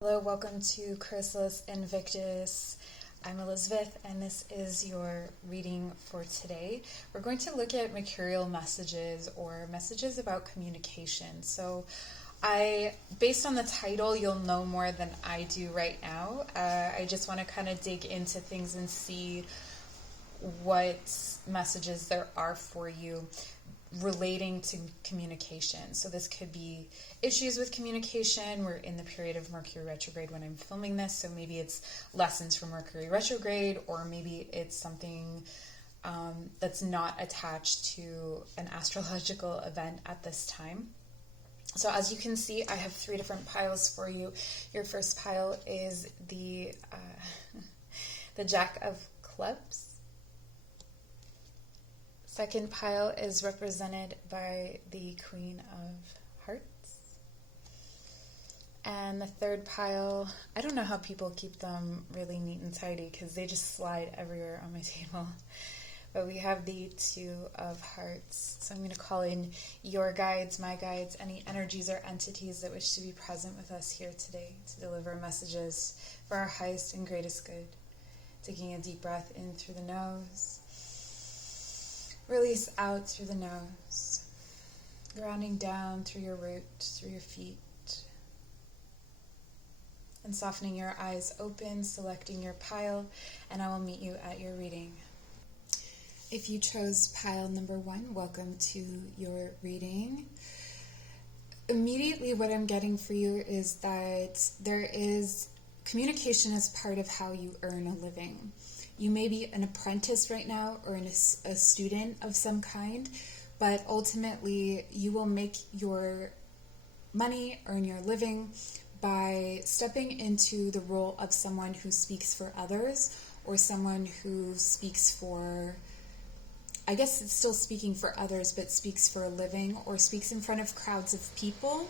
Hello, welcome to Chrysalis Invictus. I'm Elizabeth, and this is your reading for today. We're going to look at mercurial messages or messages about communication. So based on the title, you'll know more than I do right now. I just want to kind of dig into things and see what messages there are for you relating to communication. So this could be issues with communication. We're in the period of Mercury retrograde when I'm filming this, so maybe it's lessons from Mercury retrograde, or maybe it's something that's not attached to an astrological event at this time. So as you can see, I have 3 different piles for you. Your first pile is the the Jack of Clubs. Second pile is represented by the Queen of Hearts. And the third pile, I don't know how people keep them really neat and tidy because they just slide everywhere on my table. But we have the 2 of Hearts. So I'm going to call in your guides, my guides, any energies or entities that wish to be present with us here today to deliver messages for our highest and greatest good. Taking a deep breath in through the nose. Release out through the nose, grounding down through your root, through your feet, and softening your eyes open, selecting your pile, and I will meet you at your reading. If you chose pile number 1, welcome to your reading. Immediately what I'm getting for you is that communication is part of how you earn a living. You may be an apprentice right now or a student of some kind, but ultimately you will make your money, earn your living by stepping into the role of someone who speaks for others, or someone who speaks for, I guess it's still speaking for others, but speaks for a living, or speaks in front of crowds of people,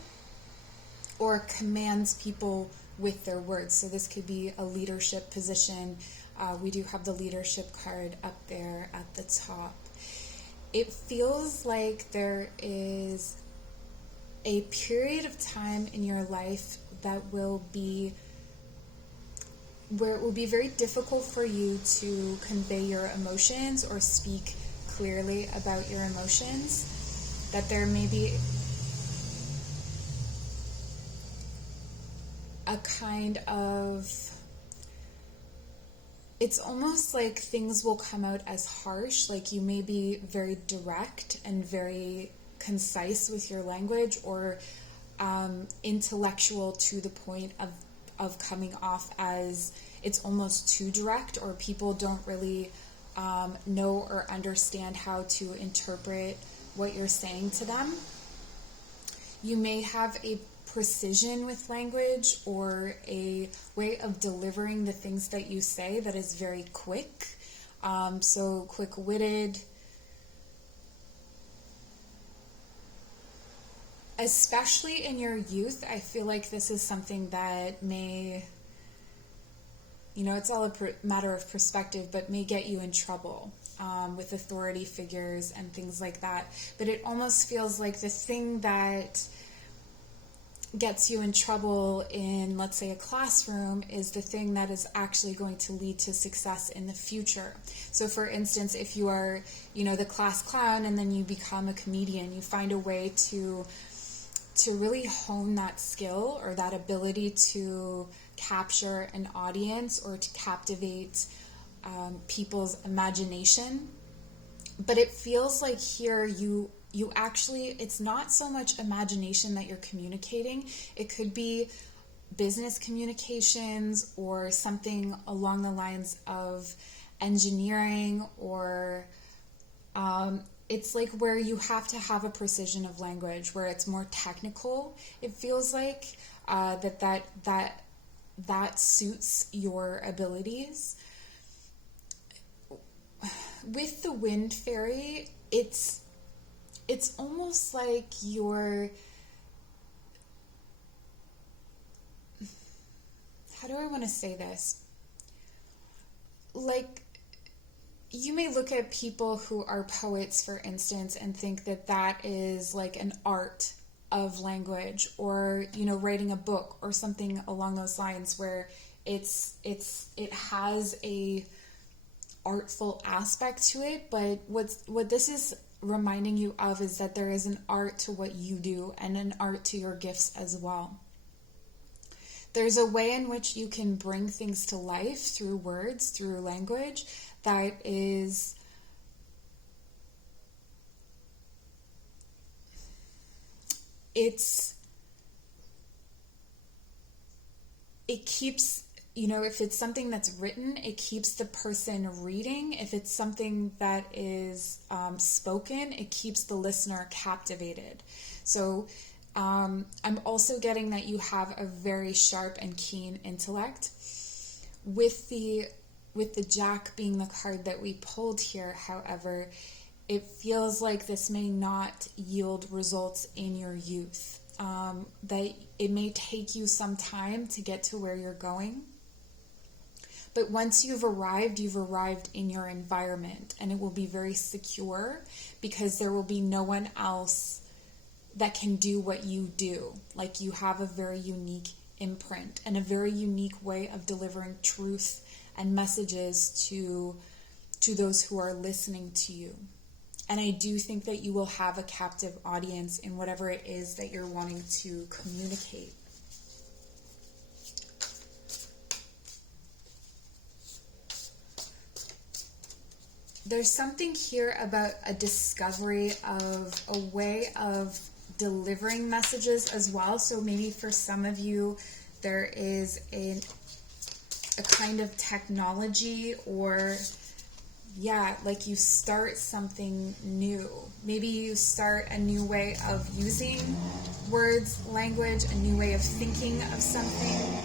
or commands people with their words. So this could be a leadership position. We do have the leadership card up there at the top. It feels like there is a period of time in your life that will be where it will be very difficult for you to convey your emotions or speak clearly about your emotions. That there may be a kind of, it's almost like things will come out as harsh, like you may be very direct and very concise with your language, or intellectual to the point of coming off as it's almost too direct, or people don't really know or understand how to interpret what you're saying to them. You may have a precision with language or a way of delivering the things that you say that is very quick, so quick-witted. Especially in your youth, I feel like this is something that may, it's all a matter of perspective, but may get you in trouble with authority figures and things like that. But it almost feels like the thing that gets you in trouble in, let's say, a classroom is the thing that is actually going to lead to success in the future. So for instance, if you are, the class clown and then you become a comedian, you find a way to really hone that skill or that ability to capture an audience or to captivate people's imagination. But it feels like here you actually, it's not so much imagination that you're communicating. It could be business communications or something along the lines of engineering, or it's like where you have to have a precision of language, where it's more technical. It feels like that suits your abilities. With the Wind Fairy, it's almost like you're, how do I want to say this? Like, you may look at people who are poets, for instance, and think that that is like an art of language, or, you know, writing a book or something along those lines, where it has a artful aspect to it. But what this is reminding you of is that there is an art to what you do and an art to your gifts as well. There's a way in which you can bring things to life through words, through language, that is it keeps, you know, if it's something that's written, it keeps the person reading. If it's something that is spoken, it keeps the listener captivated. So I'm also getting that you have a very sharp and keen intellect. With the Jack being the card that we pulled here, however, it feels like this may not yield results in your youth. That it may take you some time to get to where you're going. But once you've arrived in your environment, and it will be very secure, because there will be no one else that can do what you do. Like, you have a very unique imprint and a very unique way of delivering truth and messages to those who are listening to you. And I do think that you will have a captive audience in whatever it is that you're wanting to communicate. There's something here about a discovery of a way of delivering messages as well. So maybe for some of you, there is a kind of technology, or like you start something new. Maybe you start a new way of using words, language, a new way of thinking of something.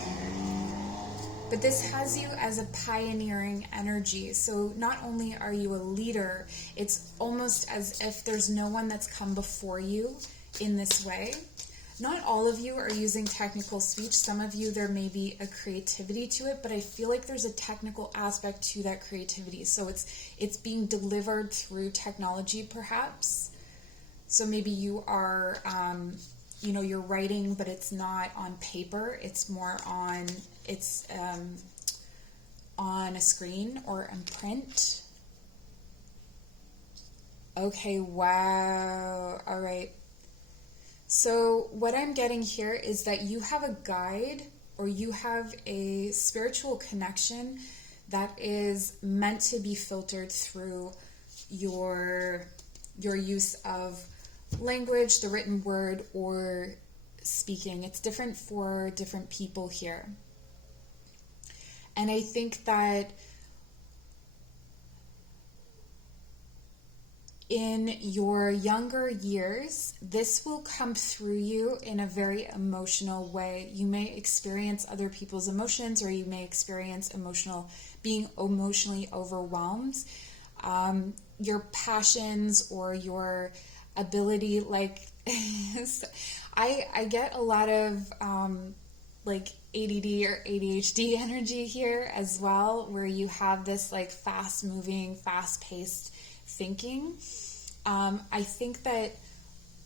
But this has you as a pioneering energy. So not only are you a leader, it's almost as if there's no one that's come before you in this way. Not all of you are using technical speech. Some of you, there may be a creativity to it, but I feel like there's a technical aspect to that creativity. So it's being delivered through technology, perhaps. So maybe you are, you're writing, but it's not on paper. It's more on, on a screen or in print. Okay, wow. All right. So what I'm getting here is that you have a guide, or you have a spiritual connection that is meant to be filtered through your use of language, the written word, or speaking. It's different for different people here. And I think that in your younger years, this will come through you in a very emotional way. You may experience other people's emotions, or you may experience being emotionally overwhelmed. Your passions or your ability, like I get a lot of like ADD or ADHD energy here as well, where you have this like fast moving, fast paced thinking. I think that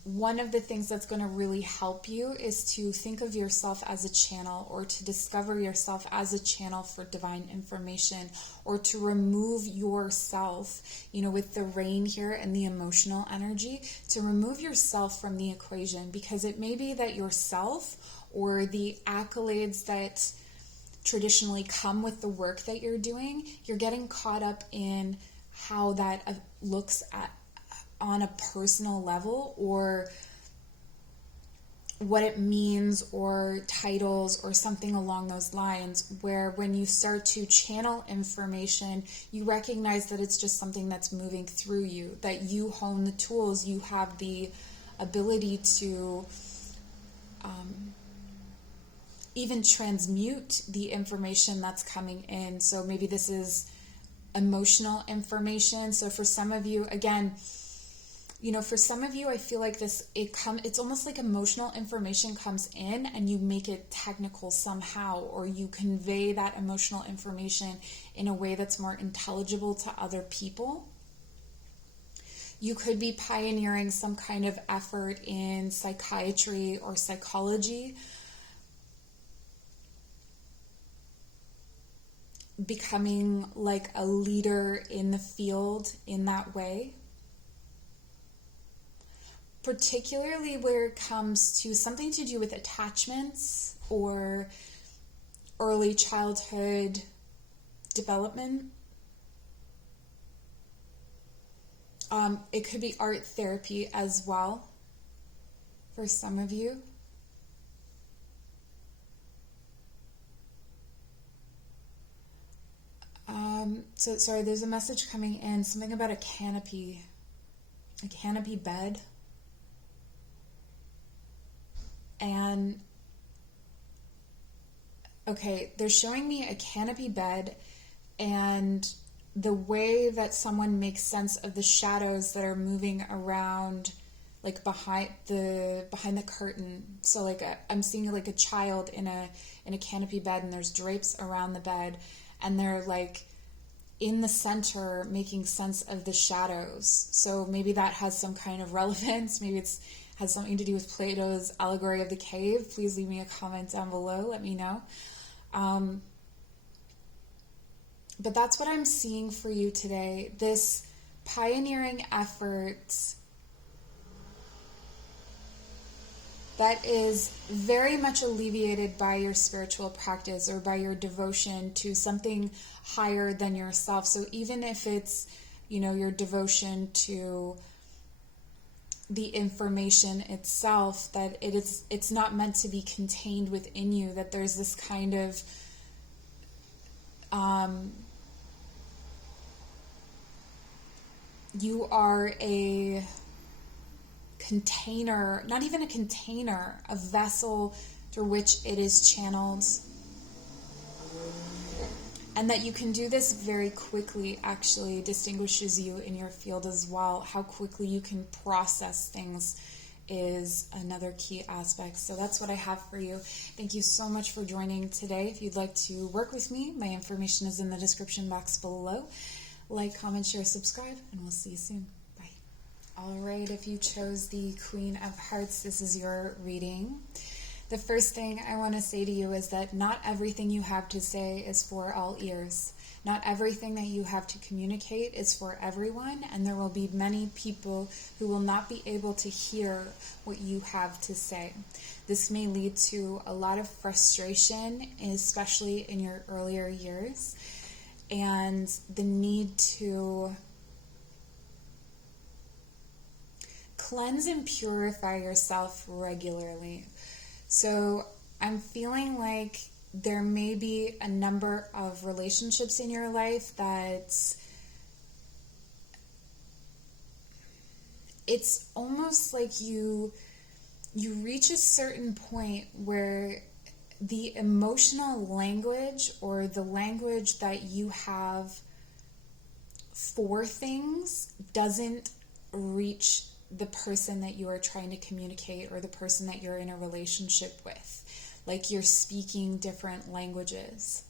one of the things that's going to really help you is to think of yourself as a channel, or to discover yourself as a channel for divine information, or to remove yourself, with the rain here and the emotional energy, to remove yourself from the equation, because it may be that yourself, or the accolades that traditionally come with the work that you're doing, you're getting caught up in how that looks on a personal level, or what it means, or titles, or something along those lines, where when you start to channel information, you recognize that it's just something that's moving through you, that you hone the tools, you have the ability to even transmute the information that's coming in. So maybe this is emotional information. So for some of you, again, for some of you, I feel like it's almost like emotional information comes in and you make it technical somehow, or you convey that emotional information in a way that's more intelligible to other people. You could be pioneering some kind of effort in psychiatry or psychology, becoming like a leader in the field in that way. Particularly where it comes to something to do with attachments or early childhood development. It could be art therapy as well for some of you. So sorry, there's a message coming in, something about a canopy bed. And okay, they're showing me a canopy bed, and the way that someone makes sense of the shadows that are moving around, like behind the curtain. So like I'm seeing like a child in a canopy bed, and there's drapes around the bed, and they're like in the center making sense of the shadows. So maybe that has some kind of relevance. Maybe has something to do with Plato's allegory of the cave. Please leave me a comment down below. Let me know. But that's what I'm seeing for you today. This pioneering effort that is very much alleviated by your spiritual practice or by your devotion to something higher than yourself. So even if it's, your devotion to the information itself, that it's not meant to be contained within you, that there's this kind of you are a container, not even a container, a vessel through which it is channeled. And that you can do this very quickly actually distinguishes you in your field as well. How quickly you can process things is another key aspect. So that's what I have for you. Thank you so much for joining today. If you'd like to work with me, my information is in the description box below. Like, comment, share, subscribe, and we'll see you soon. Bye. All right, if you chose the Queen of Hearts, this is your reading. The first thing I want to say to you is that not everything you have to say is for all ears. Not everything that you have to communicate is for everyone, and there will be many people who will not be able to hear what you have to say. This may lead to a lot of frustration, especially in your earlier years, and the need to cleanse and purify yourself regularly. So I'm feeling like there may be a number of relationships in your life that it's almost like you reach a certain point where the emotional language or the language that you have for things doesn't reach the person that you are trying to communicate or the person that you're in a relationship with. Like you're speaking different languages.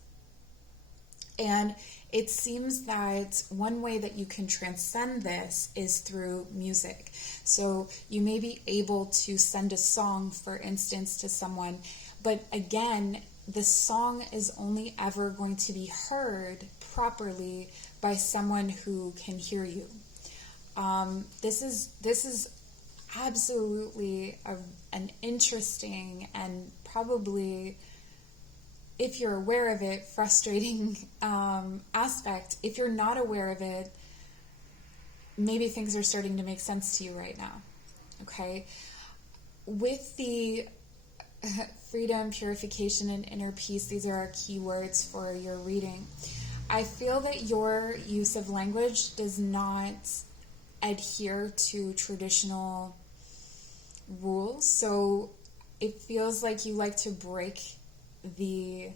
And it seems that one way that you can transcend this is through music. So you may be able to send a song, for instance, to someone, but again, the song is only ever going to be heard properly by someone who can hear you. This is absolutely an interesting and probably, if you're aware of it, frustrating aspect. If you're not aware of it, maybe things are starting to make sense to you right now. Okay? With the freedom, purification, and inner peace, these are our key words for your reading. I feel that your use of language does not adhere to traditional rules. So it feels like you like to break the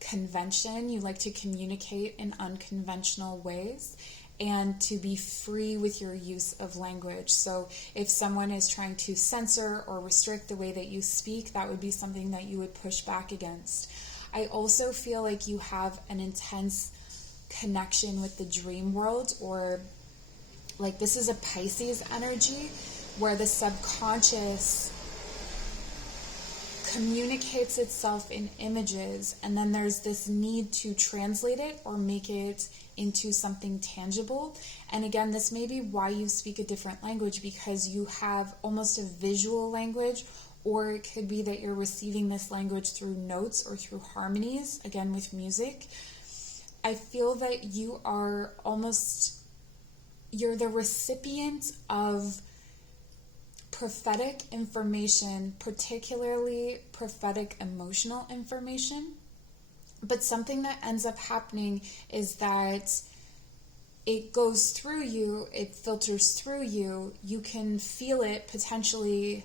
convention. You like to communicate in unconventional ways and to be free with your use of language. So if someone is trying to censor or restrict the way that you speak, that would be something that you would push back against. I also feel like you have an intense connection with the dream world or like this is a Pisces energy where the subconscious communicates itself in images, and then there's this need to translate it or make it into something tangible. And again, this may be why you speak a different language, because you have almost a visual language, or it could be that you're receiving this language through notes or through harmonies, again with music. I feel that you are you're the recipient of prophetic information, particularly prophetic emotional information. But something that ends up happening is that it goes through you, it filters through you, you can feel it potentially,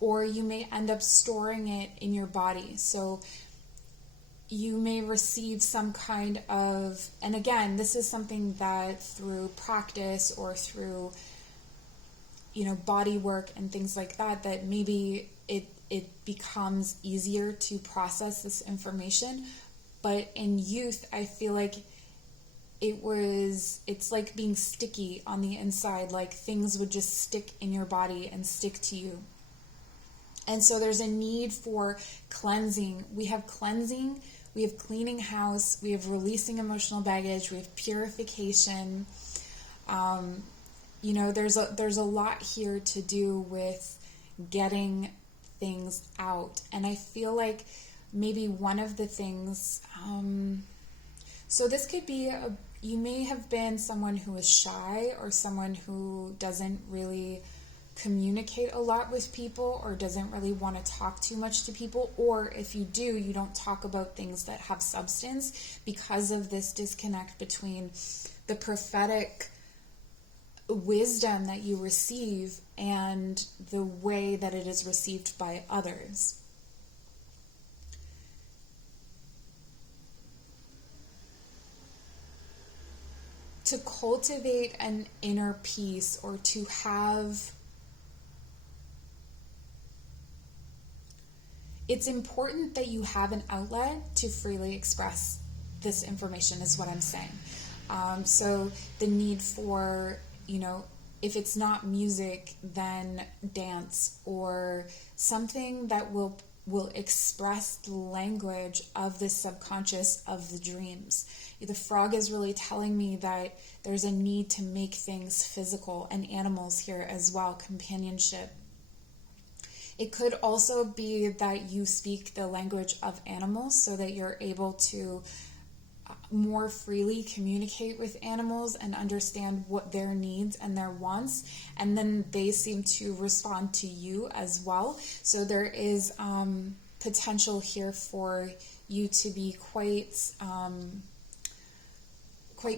or you may end up storing it in your body. So you may receive some kind of, and again, this is something that through practice or through body work and things like that, that maybe it becomes easier to process this information. But in youth, I feel like it's like being sticky on the inside, like things would just stick in your body and stick to you. And so there's a need for cleansing. We have cleansing, we have cleaning house, we have releasing emotional baggage, we have purification. There's a lot here to do with getting things out. And I feel like maybe one of the things, so this could be, you may have been someone who is shy, or someone who doesn't really communicate a lot with people, or doesn't really want to talk too much to people, or if you do, you don't talk about things that have substance because of this disconnect between the prophetic wisdom that you receive and the way that it is received by others. To cultivate an inner peace, or to have, it's important that you have an outlet to freely express this information, is what I'm saying. So the need for, if it's not music, then dance, or something that will express the language of the subconscious, of the dreams. The frog is really telling me that there's a need to make things physical, and animals here as well, companionship. It could also be that you speak the language of animals so that you're able to more freely communicate with animals and understand what their needs and their wants, and then they seem to respond to you as well. So there is potential here for you to be quite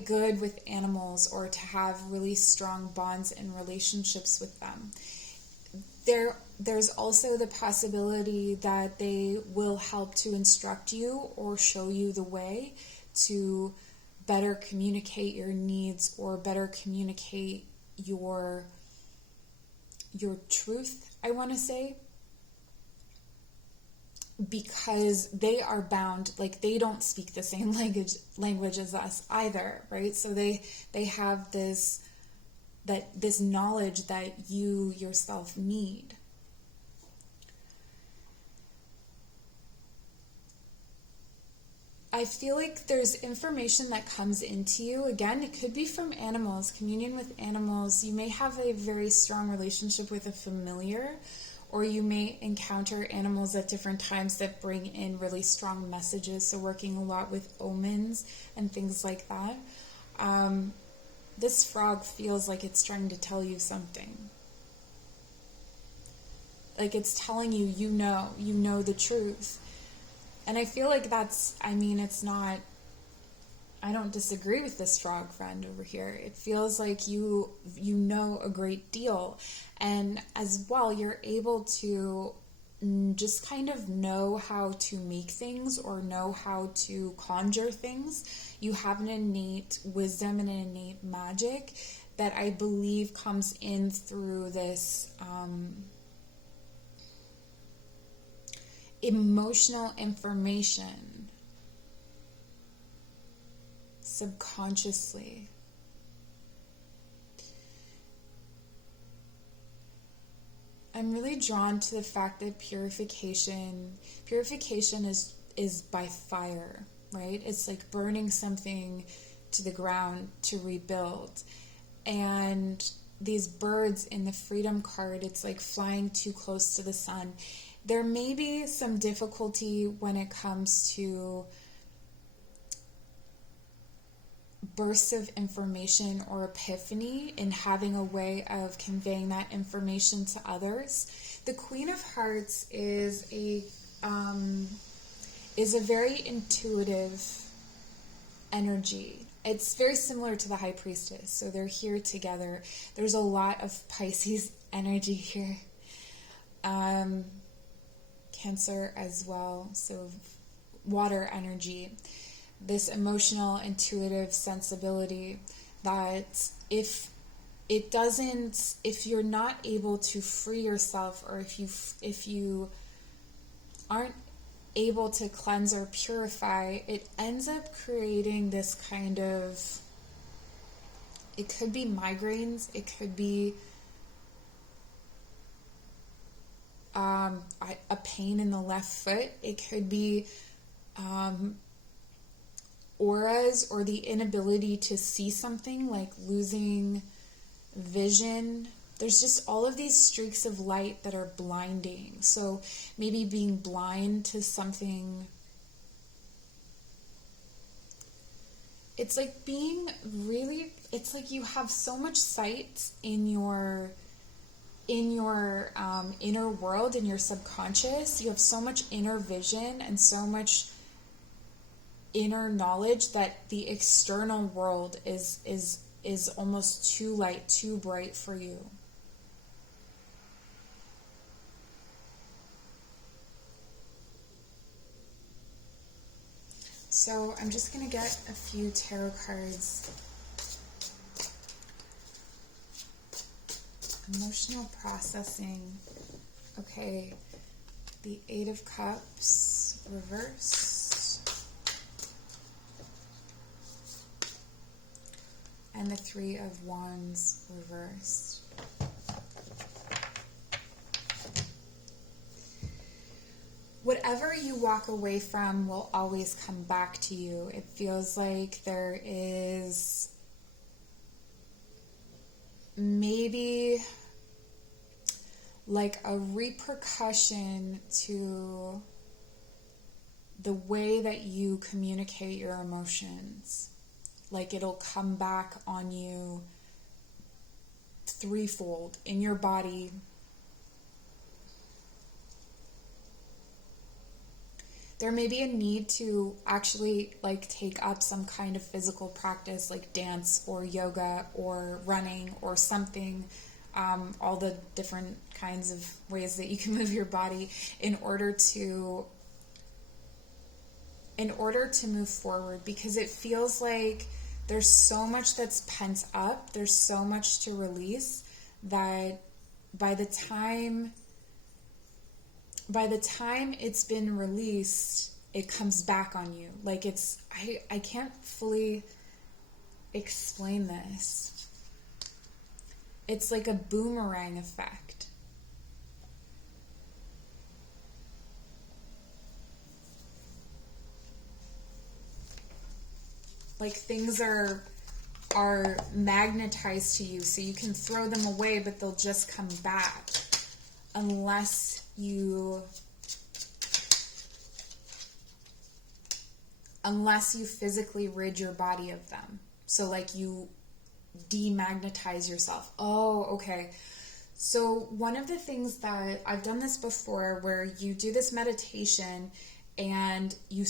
good with animals, or to have really strong bonds and relationships with them. There's also the possibility that they will help to instruct you or show you the way to better communicate your needs, or better communicate your truth, I want to say, because they are bound, like they don't speak the same language as us either, right? So they have this knowledge that you yourself need. I feel like there's information that comes into you. Again, it could be from animals, communion with animals. You may have a very strong relationship with a familiar, or you may encounter animals at different times that bring in really strong messages. So working a lot with omens and things like that. This frog feels like it's trying to tell you something. Like it's telling you, you know the truth. And I feel like it's not, I don't disagree with this frog friend over here. It feels like you know a great deal. And as well, you're able to just kind of know how to make things, or know how to conjure things. You have an innate wisdom and an innate magic that I believe comes in through this emotional information subconsciously. I'm really drawn to the fact that purification is by fire, right? It's like burning something to the ground to rebuild. And these birds in the Freedom card, it's like flying too close to the sun. There may be some difficulty when it comes to bursts of information or epiphany in having a way of conveying that information to others. The Queen of Hearts is a very intuitive energy. It's very similar to the High Priestess. So they're here together. There's a lot of Pisces energy here. Cancer as well. So water energy. This emotional, intuitive sensibility that if you're not able to free yourself, or if you aren't able to cleanse or purify, it ends up creating this kind of, it could be migraines, it could be a pain in the left foot, it could be auras, or the inability to see something, like losing vision. There's just all of these streaks of light that are blinding. So maybe being blind to something. It's like it's like you have so much sight in your inner world, in your subconscious. You have so much inner vision and so much inner knowledge that the external world is almost too light, too bright for you. So I'm just going to get a few tarot cards. Emotional processing. Okay, the Eight of Cups reversed. And the Three of Wands reversed. Whatever you walk away from will always come back to you. It feels like there is maybe like a repercussion to the way that you communicate your emotions. Like it'll come back on you threefold in your body. There may be a need to actually like take up some kind of physical practice, like dance or yoga or running or something, all the different kinds of ways that you can move your body in order to move forward, because it feels like there's so much that's pent up, there's so much to release, that by the time it's been released, it comes back on you. Like it's, I can't fully explain this. It's like a boomerang effect. Like things are magnetized to you, so you can throw them away, but they'll just come back unless you physically rid your body of them. So like you demagnetize yourself. Oh, okay. So one of the things that I've done this before, where you do this meditation and you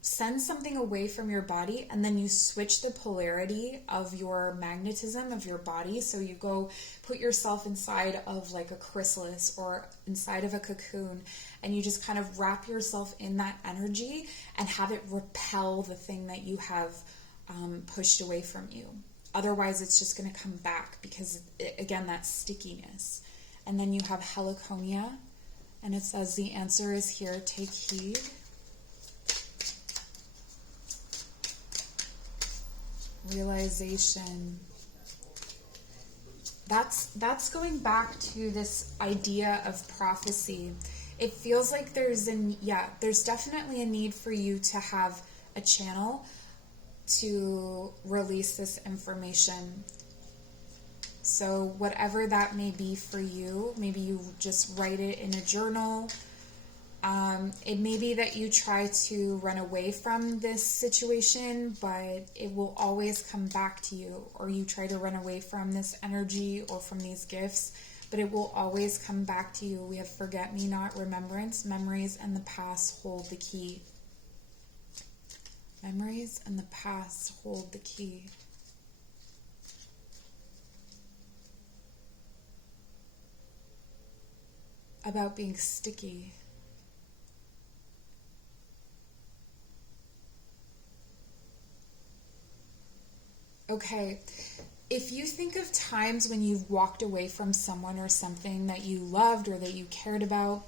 send something away from your body, and then you switch the polarity of your magnetism of your body. So you go put yourself inside of like a chrysalis or inside of a cocoon, and you just kind of wrap yourself in that energy and have it repel the thing that you have pushed away from you. Otherwise, it's just going to come back because, again, that stickiness. And then you have heliconia. And it says, the answer is here, take heed. Realization. That's going back to this idea of prophecy. It feels like there's definitely a need for you to have a channel to release this information. So whatever that may be for you, maybe you just write it in a journal. It may be that you try to run away from this situation, but it will always come back to you. Or you try to run away from this energy or from these gifts, but it will always come back to you. We have forget-me-not, remembrance, memories, and the past hold the key. Memories and the past hold the key. About being sticky. Okay, if you think of times when you've walked away from someone or something that you loved or that you cared about,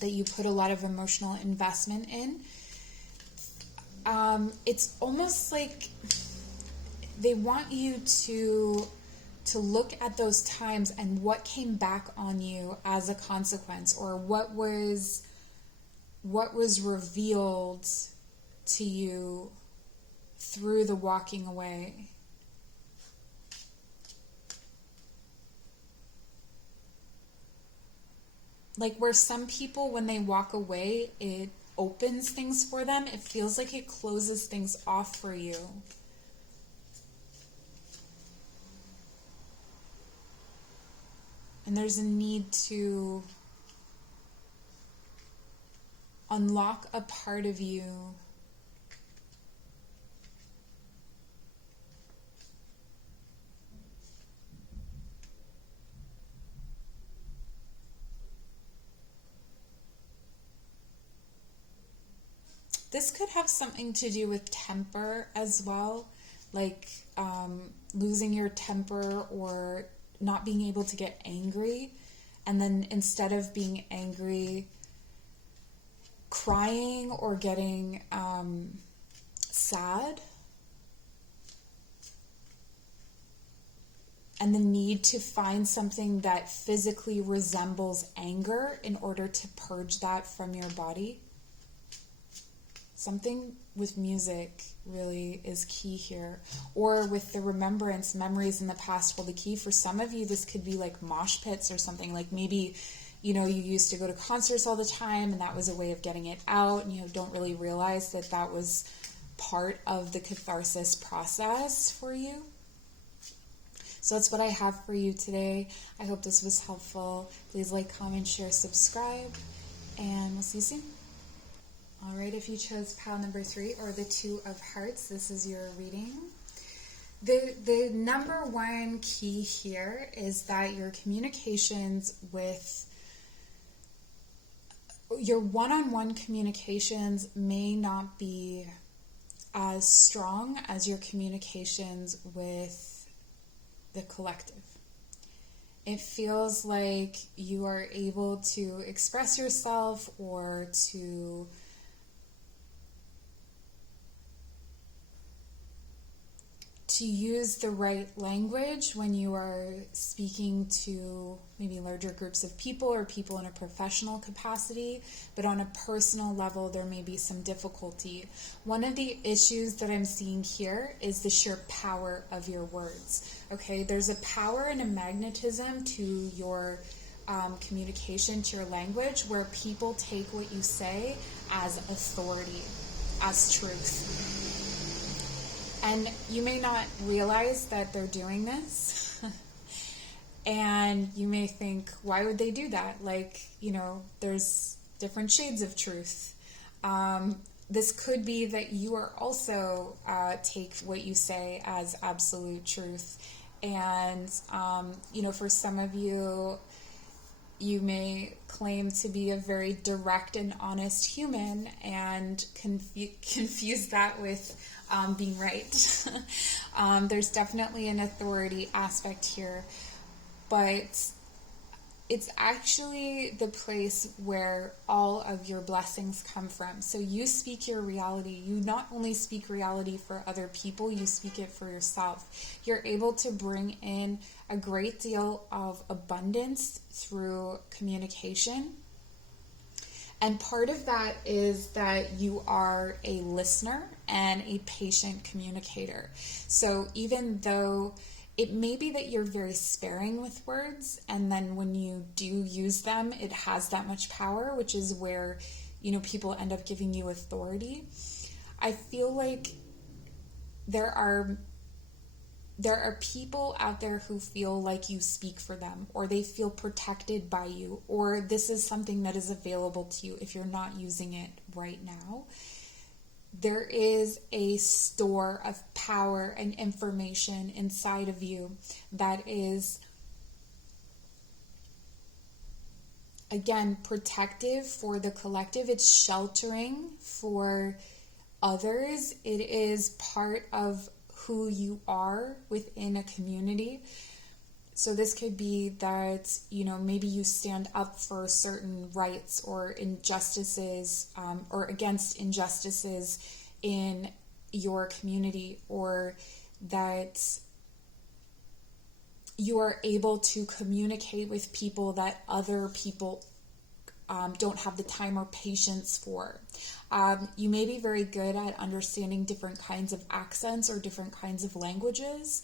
that you put a lot of emotional investment in, it's almost like they want you to look at those times and what came back on you as a consequence, or what was revealed to you through the walking away. Like where some people, when they walk away, it opens things for them. It feels like it closes things off for you. And there's a need to unlock a part of you This could have something to do with temper as well, like losing your temper or not being able to get angry, and then instead of being angry, crying or getting sad, and the need to find something that physically resembles anger in order to purge that from your body. Something with music really is key here. Or with the remembrance, memories in the past hold the key. For some of you, this could be like mosh pits or something. Like maybe, you used to go to concerts all the time and that was a way of getting it out, and you don't really realize that that was part of the catharsis process for you. So that's what I have for you today. I hope this was helpful. Please like, comment, share, subscribe, and we'll see you soon. All right, if you chose pile number 3 or the 2 of hearts, this is your reading. The number one key here is that your communications with your one-on-one communications may not be as strong as your communications with the collective. It feels like you are able to express yourself or to use the right language when you are speaking to maybe larger groups of people or people in a professional capacity, but on a personal level there may be some difficulty. One of the issues that I'm seeing here is the sheer power of your words. Okay, there's a power and a magnetism to your communication, to your language, where people take what you say as authority, as truth. And you may not realize that they're doing this. And you may think, why would they do that? Like, there's different shades of truth. This could be that you are also take what you say as absolute truth. And, for some of you, you may claim to be a very direct and honest human and confuse that with being right. There's definitely an authority aspect here, but it's actually the place where all of your blessings come from. So you speak your reality. You not only speak reality for other people, you speak it for yourself. You're able to bring in a great deal of abundance through communication. And part of that is that you are a listener and a patient communicator. So even though it may be that you're very sparing with words, and then when you do use them, it has that much power, which is where, people end up giving you authority. I feel like there are people out there who feel like you speak for them, or they feel protected by you, or this is something that is available to you if you're not using it right now. There is a store of power and information inside of you that is, again, protective for the collective. It's sheltering for others. It is part of who you are within a community. So this could be that, maybe you stand up for certain rights or injustices, or against injustices in your community, or that you are able to communicate with people that other people don't have the time or patience for. You may be very good at understanding different kinds of accents or different kinds of languages,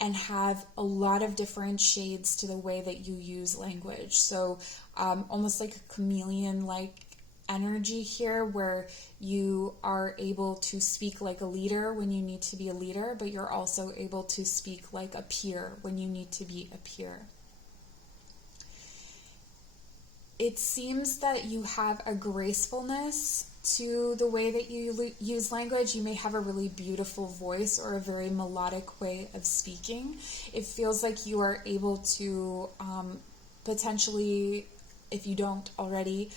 and have a lot of different shades to the way that you use language. So almost like a chameleon-like energy here, where you are able to speak like a leader when you need to be a leader, but you're also able to speak like a peer when you need to be a peer. It seems that you have a gracefulness to the way that you use language. You may have a really beautiful voice or a very melodic way of speaking. It feels like you are able to potentially, if you don't already,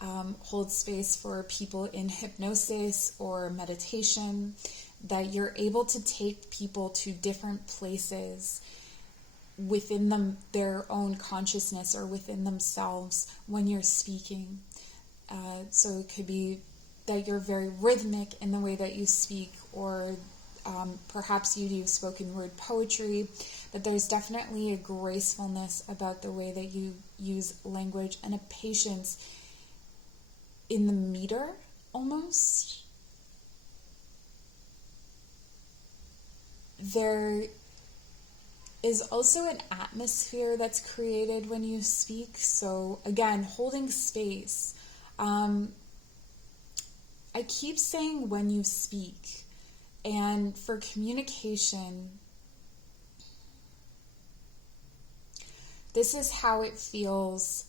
hold space for people in hypnosis or meditation, that you're able to take people to different places within their own consciousness or within themselves when you're speaking. So it could be that you're very rhythmic in the way that you speak, or perhaps you do spoken word poetry, but there's definitely a gracefulness about the way that you use language, and a patience in the meter almost. There is also an atmosphere that's created when you speak. So again, holding space. I keep saying when you speak, and for communication, this is how it feels,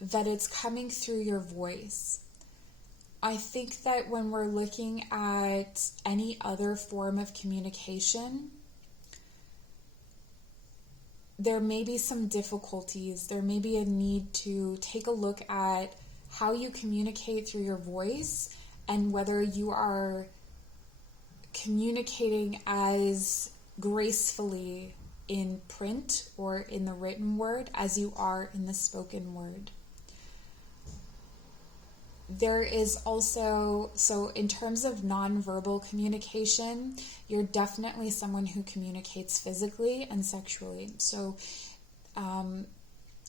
that it's coming through your voice. I think that when we're looking at any other form of communication, there may be some difficulties. There may be a need to take a look at how you communicate through your voice, and whether you are communicating as gracefully in print or in the written word as you are in the spoken word. There is also, so in terms of nonverbal communication, you're definitely someone who communicates physically and sexually. So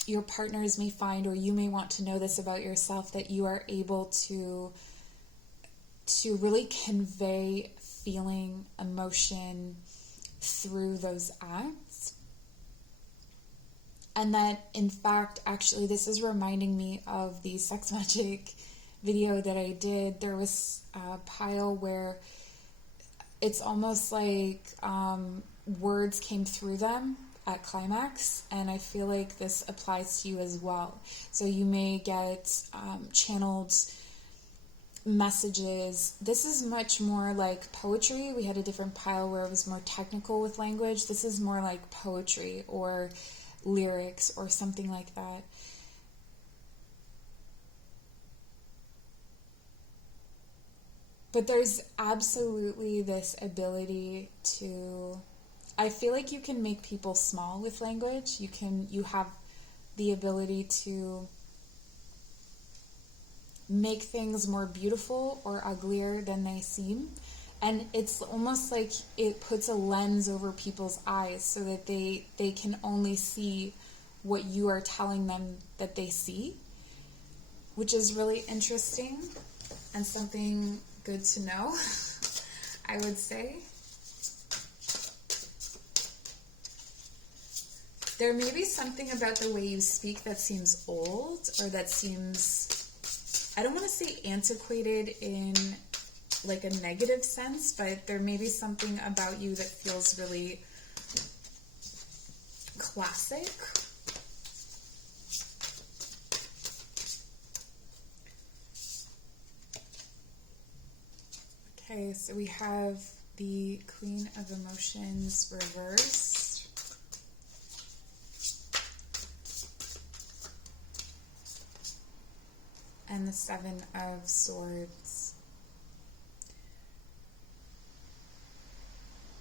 your partners may find, or you may want to know this about yourself, that you are able to really convey feeling, emotion through those acts. And that, in fact, actually, this is reminding me of the sex magic video that I did. There was a pile where it's almost like words came through them at climax, and I feel like this applies to you as well. So you may get channeled messages. This is much more like poetry. We had a different pile where it was more technical with language. This is more like poetry or lyrics or something like that. But there's absolutely this ability to, I feel like you can make people small with language. You have the ability to make things more beautiful or uglier than they seem. And it's almost like it puts a lens over people's eyes so that they can only see what you are telling them that they see, which is really interesting and something good to know, I would say. There may be something about the way you speak that seems old, or that seems, I don't want to say antiquated in like a negative sense, but there may be something about you that feels really classic. Okay, so we have the Queen of Emotions reversed. And the Seven of Swords.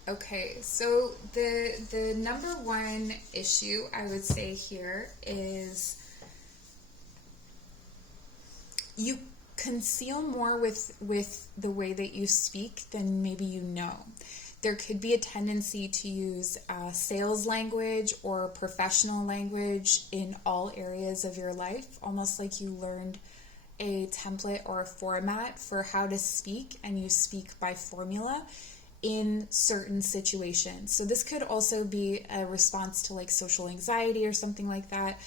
Okay, so the number one issue I would say here is you conceal more with the way that you speak than maybe you know. There could be a tendency to use sales language or professional language in all areas of your life, almost like you learned a template or a format for how to speak, and you speak by formula in certain situations. So this could also be a response to like social anxiety or something like that.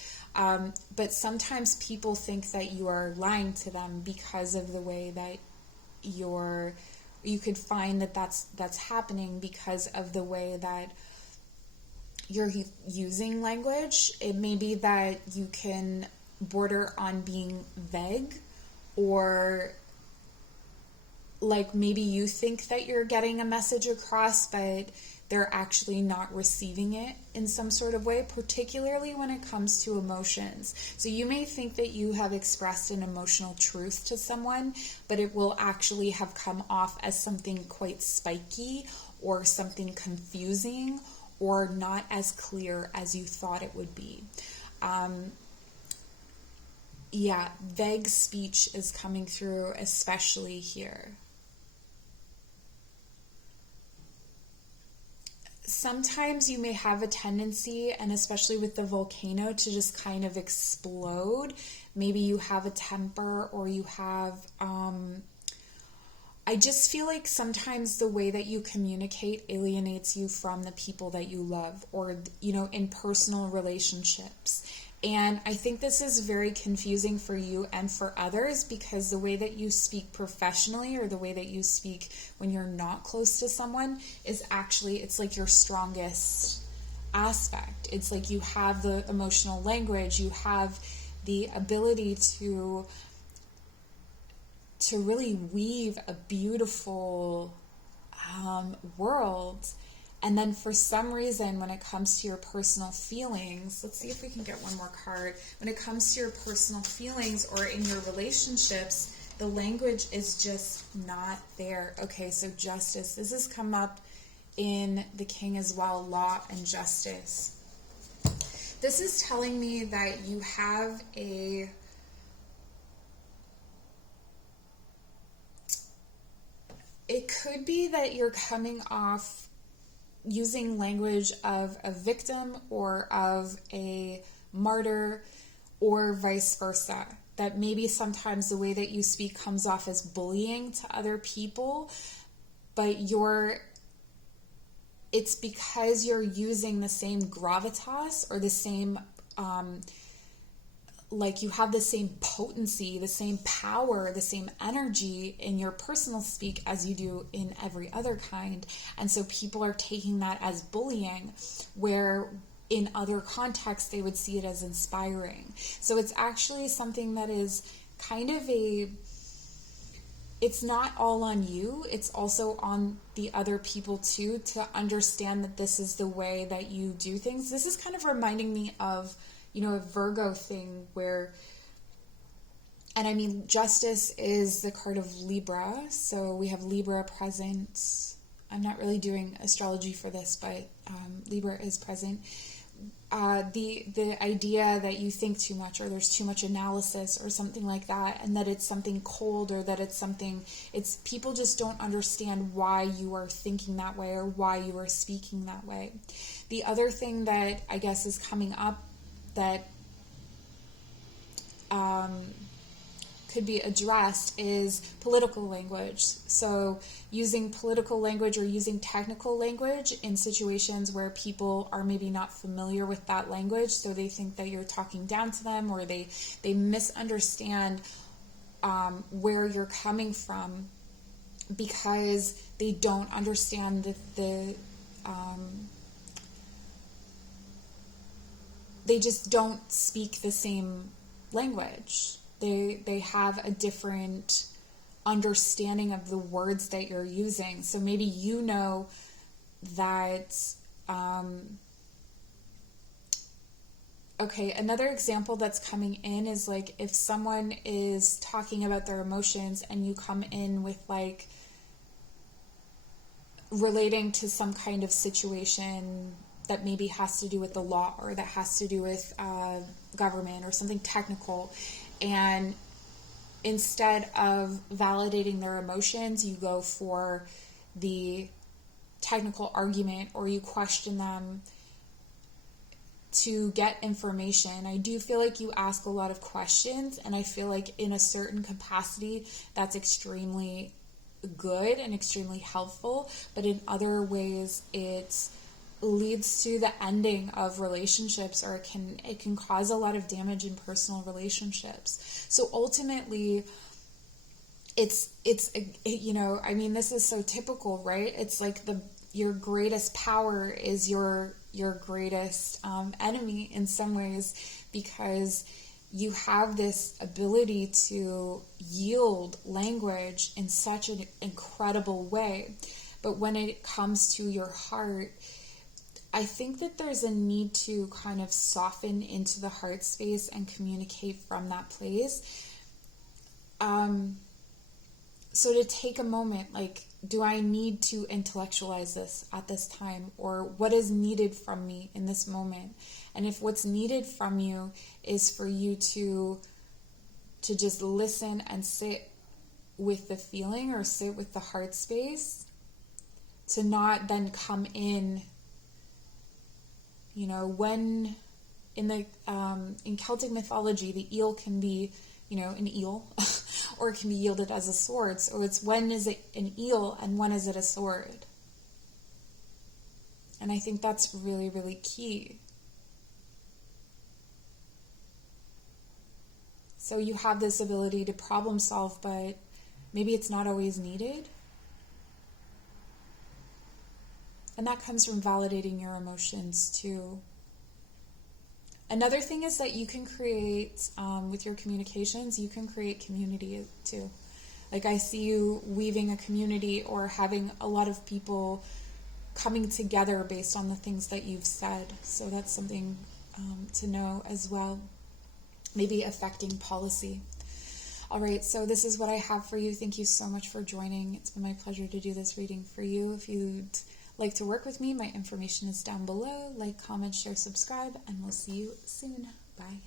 But sometimes people think that you are lying to them because of the way that you could find that that's happening because of the way that you're using language. It may be that you can border on being vague, or like maybe you think that you're getting a message across, but they're actually not receiving it in some sort of way, particularly when it comes to emotions. So you may think that you have expressed an emotional truth to someone, but it will actually have come off as something quite spiky or something confusing or not as clear as you thought it would be. Yeah, vague speech is coming through, especially here. Sometimes you may have a tendency, and especially with the volcano, to just kind of explode. Maybe you have a temper, or you have, I just feel like sometimes the way that you communicate alienates you from the people that you love, or, in personal relationships. And I think this is very confusing for you and for others, because the way that you speak professionally, or the way that you speak when you're not close to someone, is actually, it's like your strongest aspect. It's like you have the emotional language, you have the ability to really weave a beautiful world. And then for some reason, when it comes to your personal feelings, let's see if we can get one more card. When it comes to your personal feelings or in your relationships, the language is just not there. Okay, so justice. This has come up in the King as well, law and justice. This is telling me that you have it could be that you're coming off using language of a victim or of a martyr, or vice versa. That maybe sometimes the way that you speak comes off as bullying to other people, but it's because you're using the same gravitas, or the same, like you have the same potency, the same power, the same energy in your personal speak as you do in every other kind. And so people are taking that as bullying, where in other contexts they would see it as inspiring. So it's actually something that is kind of it's not all on you, it's also on the other people too, to understand that this is the way that you do things. This is kind of reminding me of a Virgo thing where, and I mean, justice is the card of Libra, so we have Libra present. I'm not really doing astrology for this, but Libra is present. the idea that you think too much, or there's too much analysis or something like that, and that it's something cold, or that it's people just don't understand why you are thinking that way or why you are speaking that way. The other thing that I guess is coming up that could be addressed is political language. So using political language or using technical language in situations where people are maybe not familiar with that language, so they think that you're talking down to them, or they misunderstand where you're coming from because they don't understand they just don't speak the same language. They have a different understanding of the words that you're using. So maybe you know that, okay, another example that's coming in is like if someone is talking about their emotions and you come in with like relating to some kind of situation that maybe has to do with the law, or that has to do with government or something technical. And instead of validating their emotions, you go for the technical argument, or you question them to get information. I do feel like you ask a lot of questions, and I feel like in a certain capacity that's extremely good and extremely helpful, but in other ways it leads to the ending of relationships, or it can cause a lot of damage in personal relationships. So ultimately it's you know, I mean, this is so typical, right? It's like your greatest power is your greatest enemy in some ways, because you have this ability to yield language in such an incredible way. But when it comes to your heart, I think that there's a need to kind of soften into the heart space and communicate from that place. So to take a moment, like, do I need to intellectualize this at this time? Or what is needed from me in this moment? And if what's needed from you is for you to just listen and sit with the feeling, or sit with the heart space, to not then come in. You know, when in Celtic mythology, the eel can be, you know, an eel, or it can be wielded as a sword. So it's, when is it an eel and when is it a sword? And I think that's really, really key. So you have this ability to problem solve, but maybe it's not always needed. And that comes from validating your emotions too. Another thing is that you can create, with your communications, you can create community too. Like, I see you weaving a community, or having a lot of people coming together based on the things that you've said. So that's something to know as well. Maybe affecting policy. All right, so this is what I have for you. Thank you so much for joining. It's been my pleasure to do this reading for you. If you'd like to work with me, my information is down below. Like, comment, share, subscribe, and we'll see you soon. Bye.